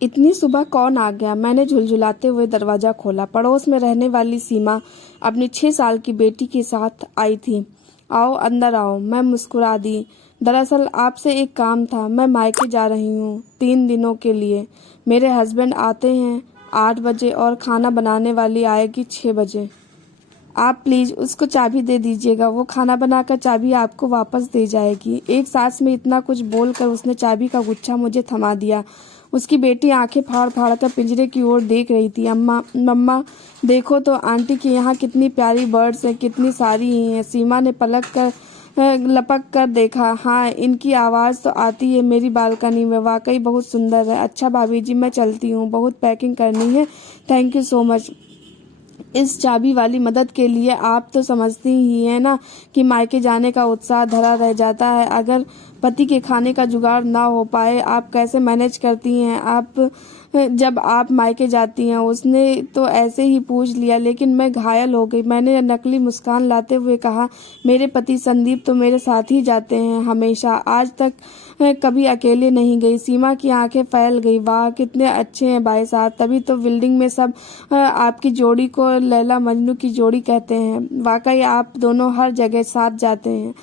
इतनी सुबह कौन आ गया? मैंने झुलझुलाते हुए दरवाजा खोला। पड़ोस में रहने वाली सीमा अपनी 6 साल की बेटी के साथ आई थी। आओ अंदर आओ, मैं मुस्कुरा दी। दरअसल आपसे एक काम था। मैं मायके जा रही हूँ 3 दिनों के लिए। मेरे हस्बैंड आते हैं 8 बजे और खाना बनाने वाली आएगी 6 बजे। आप प्लीज उसको चाबी दे दीजिएगा, वो खाना बनाकर चाबी आपको वापस दे जाएगी। एक सांस में इतना कुछ बोलकर उसने चाबी का गुच्छा मुझे थमा दिया। उसकी बेटी आंखें फाड़ फाड़ कर पिंजरे की ओर देख रही थी। अम्मा, मम्मा देखो तो आंटी के यहाँ कितनी प्यारी बर्ड्स हैं, कितनी सारी ही हैं। सीमा ने लपक कर देखा। हाँ, इनकी आवाज़ तो आती है मेरी बालकनी में। वाकई बहुत सुंदर है। अच्छा भाभी जी, मैं चलती हूँ, बहुत पैकिंग करनी है। थैंक यू सो मच इस चाबी वाली मदद के लिए। आप तो समझती ही हैं ना कि मायके जाने का उत्साह धरा रह जाता है अगर पति के खाने का जुगाड़ ना हो पाए। आप कैसे मैनेज करती हैं आप जब आप मायके जाती हैं? उसने तो ऐसे ही पूछ लिया, लेकिन मैं घायल हो गई। मैंने नकली मुस्कान लाते हुए कहा, मेरे पति संदीप तो मेरे साथ ही जाते हैं हमेशा, आज तक कभी अकेले नहीं गई। सीमा की आंखें फैल गई। वाह, कितने अच्छे हैं भाई साहब। तभी तो बिल्डिंग में सब आपकी जोड़ी को लैला मजनू की जोड़ी कहते हैं। वाकई आप दोनों हर जगह साथ जाते हैं।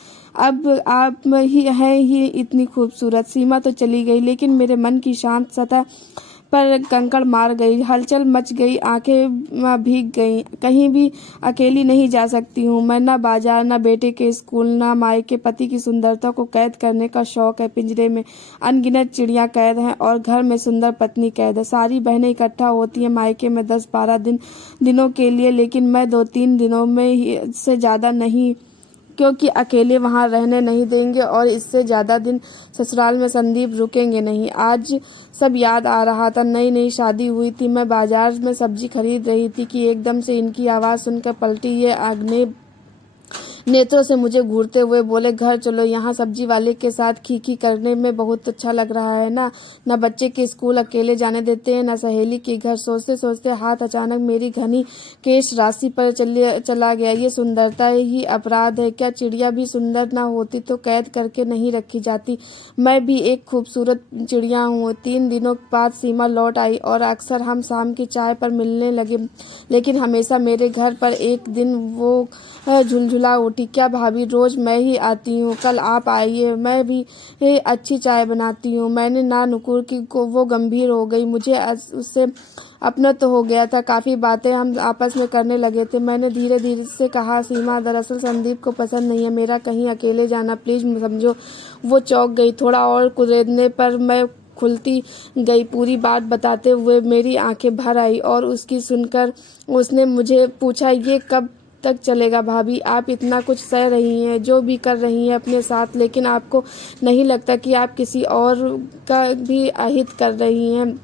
अब आप ही हैं ही इतनी खूबसूरत। सीमा तो चली गई, लेकिन मेरे मन की शांत सतह पर कंकड़ मार गई। हलचल मच गई, आंखें भीग गईं। कहीं भी अकेली नहीं जा सकती हूँ मैं। ना बाजार, ना बेटे के स्कूल, ना मायके। पति की सुंदरता को कैद करने का शौक है। पिंजरे में अनगिनत चिड़ियाँ कैद हैं और घर में सुंदर पत्नी कैद है। सारी बहनें इकट्ठा होती हैं मायके में 10-12 दिनों के लिए, लेकिन मैं 2-3 दिनों में से ज़्यादा नहीं, क्योंकि अकेले वहाँ रहने नहीं देंगे और इससे ज़्यादा दिन ससुराल में संदीप रुकेंगे नहीं। आज सब याद आ रहा था। नई नई शादी हुई थी। मैं बाजार में सब्जी खरीद रही थी कि एकदम से इनकी आवाज़ सुनकर पलटी। ये आग्नेय नेत्रों से मुझे घूरते हुए बोले, घर चलो, यहाँ सब्जी वाले के साथ खीखी करने में बहुत अच्छा लग रहा है ना। न बच्चे के स्कूल अकेले जाने देते हैं, न सहेली के घर। सोचते सोचते हाथ अचानक मेरी घनी केश राशि पर चला गया। ये सुंदरता ही अपराध है क्या? चिड़िया भी सुंदर ना होती तो कैद करके नहीं रखी जाती। मैं भी एक खूबसूरत चिड़िया हूँ। 3 दिनों बाद सीमा लौट आई और अक्सर हम शाम की चाय पर मिलने लगे, लेकिन हमेशा मेरे घर पर एक दिन वो झुलझुला उठी। क्या भाभी, रोज मैं ही आती हूँ, कल आप आइए, मैं भी अच्छी चाय बनाती हूँ। मैंने ना नुकुर की को वो गंभीर हो गई। मुझे उससे अपना तो हो गया था। काफ़ी बातें हम आपस में करने लगे थे। मैंने धीरे धीरे से कहा, सीमा दरअसल संदीप को पसंद नहीं है मेरा कहीं अकेले जाना, प्लीज़ समझो। वो चौंक गई। थोड़ा और कुरेदने पर मैं खुलती गई। पूरी बात बताते हुए मेरी आंखें भर आई और उसकी सुनकर उसने मुझे पूछा, ये कब तक चलेगा भाभी? आप इतना कुछ सह रही हैं, जो भी कर रही हैं अपने साथ, लेकिन आपको नहीं लगता कि आप किसी और का भी अहित कर रही हैं?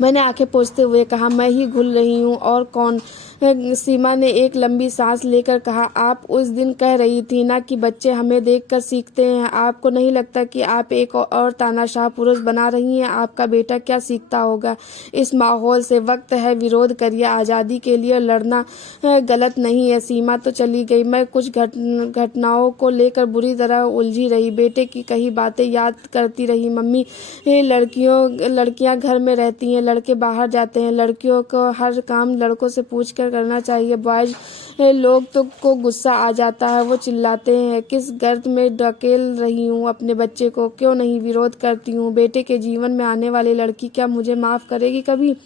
मैंने आंखें पोंछते हुए कहा, मैं ही घुल रही हूँ, और कौन? सीमा ने एक लंबी सांस लेकर कहा, आप उस दिन कह रही थी ना कि बच्चे हमें देखकर सीखते हैं। आपको नहीं लगता कि आप एक और तानाशाह पुरुष बना रही हैं? आपका बेटा क्या सीखता होगा इस माहौल से? वक्त है, विरोध करिए। आज़ादी के लिए लड़ना गलत नहीं है। सीमा तो चली गई। मैं कुछ घटनाओं को लेकर बुरी तरह उलझी रही। बेटे की कही बातें याद करती रही। मम्मी, लड़कियां घर में रहती हैं, लड़के बाहर जाते हैं। लड़कियों को हर काम लड़कों से पूछकर करना चाहिए। बॉयज लोग तो को गुस्सा आ जाता है, वो चिल्लाते हैं। किस गर्त में ढकेल रही हूँ अपने बच्चे को? क्यों नहीं विरोध करती हूँ? बेटे के जीवन में आने वाली लड़की क्या मुझे माफ़ करेगी कभी?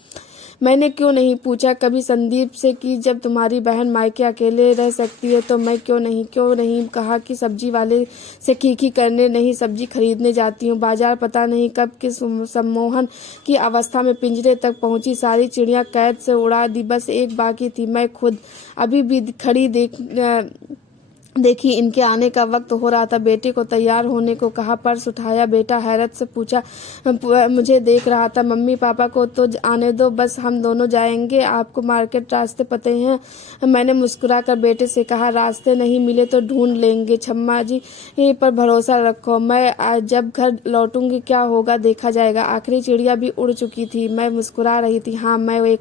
मैंने क्यों नहीं पूछा कभी संदीप से कि जब तुम्हारी बहन मायके अकेले रह सकती है तो मैं क्यों नहीं कहा कि सब्जी वाले से खीखी करने नहीं, सब्जी खरीदने जाती हूँ बाजार। पता नहीं कब किस सम्मोहन की अवस्था में पिंजरे तक पहुंची। सारी चिड़ियाँ कैद से उड़ा दी, बस एक बाकी थी, मैं खुद। अभी भी खड़ी देखी इनके आने का वक्त हो रहा था। बेटे को तैयार होने को कहा, पर्स उठाया। बेटा हैरत से पूछा, मुझे देख रहा था। मम्मी पापा को तो आने दो, बस हम दोनों जाएंगे। आपको मार्केट रास्ते पते हैं? मैंने मुस्कुराकर बेटे से कहा, रास्ते नहीं मिले तो ढूंढ लेंगे। छम्मा जी पर भरोसा रखो, मैं जब घर लौटूंगी क्या होगा देखा जाएगा। आखिरी चिड़िया भी उड़ चुकी थी। मैं मुस्कुरा रही थी। हाँ, मैं एक